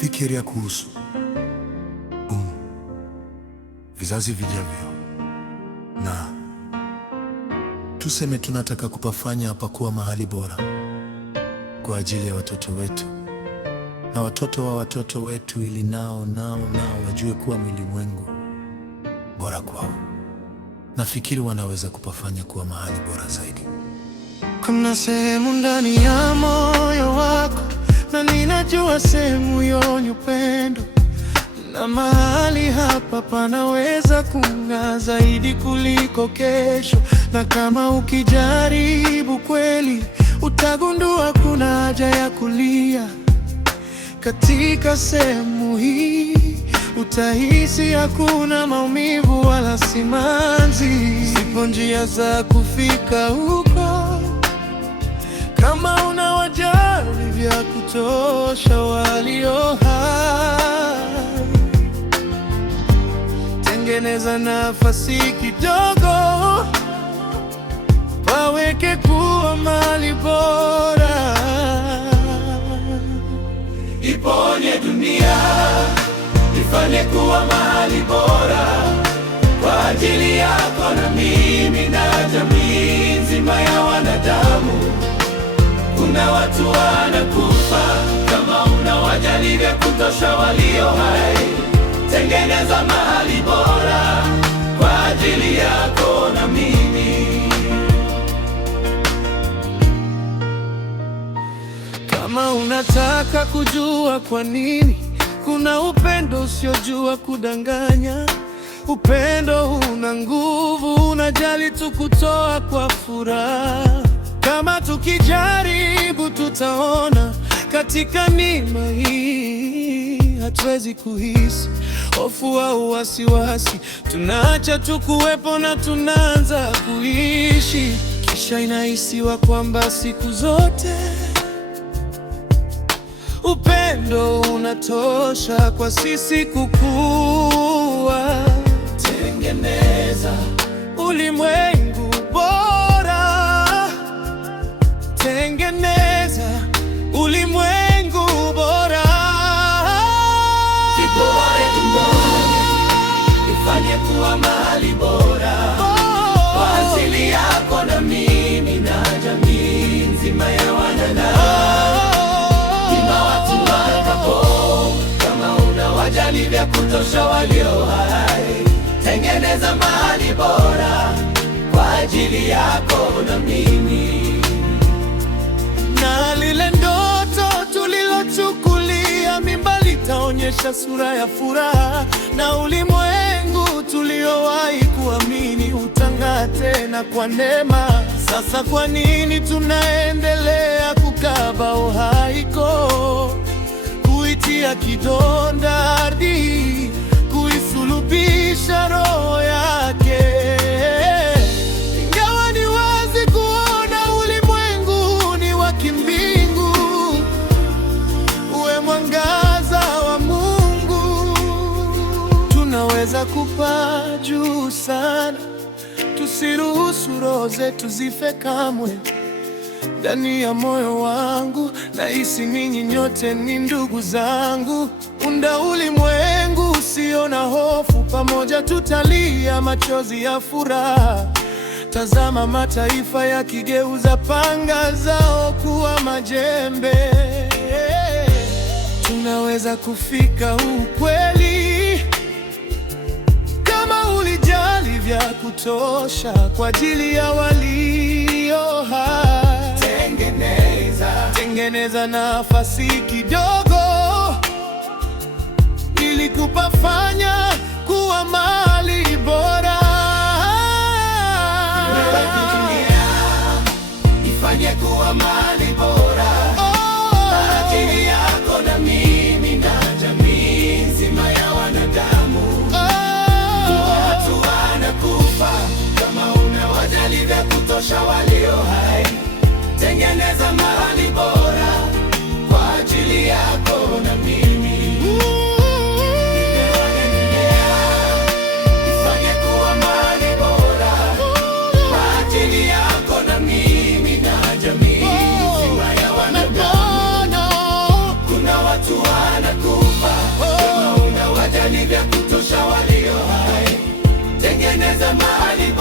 Fikiria kuhusu vizazi vijavyo, na tuseme tunataka kupafanya hapa kuwa mahali bora kwa ajili ya watoto wetu na watoto wa watoto wetu, ili nao wajue kuwa ulimwengu bora kwao. Nafikiri wanaweza kupafanya kuwa mahali bora zaidi. Kuna sehemu ndani ya moyo wako, na ninajua sehemu yenye upendo, na mahali hapa panaweza kung'aa zaidi kuliko kesho. Na kama ukijaribu kweli, utagundua kuna haja ya kulia. Katika sehemu hii utahisi hakuna maumivu wala simanzi. Zipo njia za kufika huko, kama unawajali vya kutosha walio hai. Tengeneza nafasi kidogo, waweke kuwa mahali bora. Iponye dunia, ifanye kuwa mahali bora kwa ajili yako na mimi na jamii nzima ya wanadamu. Kuna watu wanakufa, kama unawajali vya kutosha walio hai. Tengeneza mahali bora kwa ajili yako na mimi. Kama unataka kujua kwa nini kuna upendo usiojua kudanganya, upendo una nguvu, unajali tu kutoa kwa furaha. Kama tukijaribu tutaona, katika neema hii hatuwezi kuhisi hofu au wasiwasi. Tunaacha tu kuwepo na tunaanza kuishi, kisha inahisiwa kwamba siku zote upendo unatosha kwa sisi kukua. Tengeneza ulimwengu bora, tengeneza ulimwengu bora. Kibore tumboni, ifanye kuwa mahali bora kwa ajili yako na mimi na jamii nzima ya wanadamu. Wajali vya kutosha walio hai. Tengeneza mahali bora kwa ajili yako na mimi. Na lile ndoto tulilochukulia mimba litaonyesha sura ya furaha, na ulimwengu tuliowahi kuamini utang'aa tena kwa neema. Sasa kwa nini tunaendelea kukaba uhaiko, kuitia kidonda ardhi, kuisulubisha roho yake? Ingawa ni wazi kuona ulimwengu ni wa kimbingu, uwe mwangaza wa Mungu. Tunaweza kupaa juu sana, tusiruhusu roho zetu zife kamwe. Ndani ya moyo wangu nahisi ninyi nyote ni ndugu zangu. Unda ulimwengu usio na hofu, pamoja tutalia machozi ya furaha. Tazama mataifa yakigeuza panga zao kuwa majembe. Tunaweza kufika ukweli, kama ulijali vya kutosha kwa ajili ya walio hai. Tengeneza nafasi kidogo, ili kupafanya kuwa mahali bora. Ifanye kuwa mahali bora kwa ajili yako na mimi na jamii nzima ya wanadamu. Watu wanakufa, kama unawajali vya kutosha walio hai. Tengeneza mahali bora kwa ajili yako na mimi. Ifanye kuwa mahali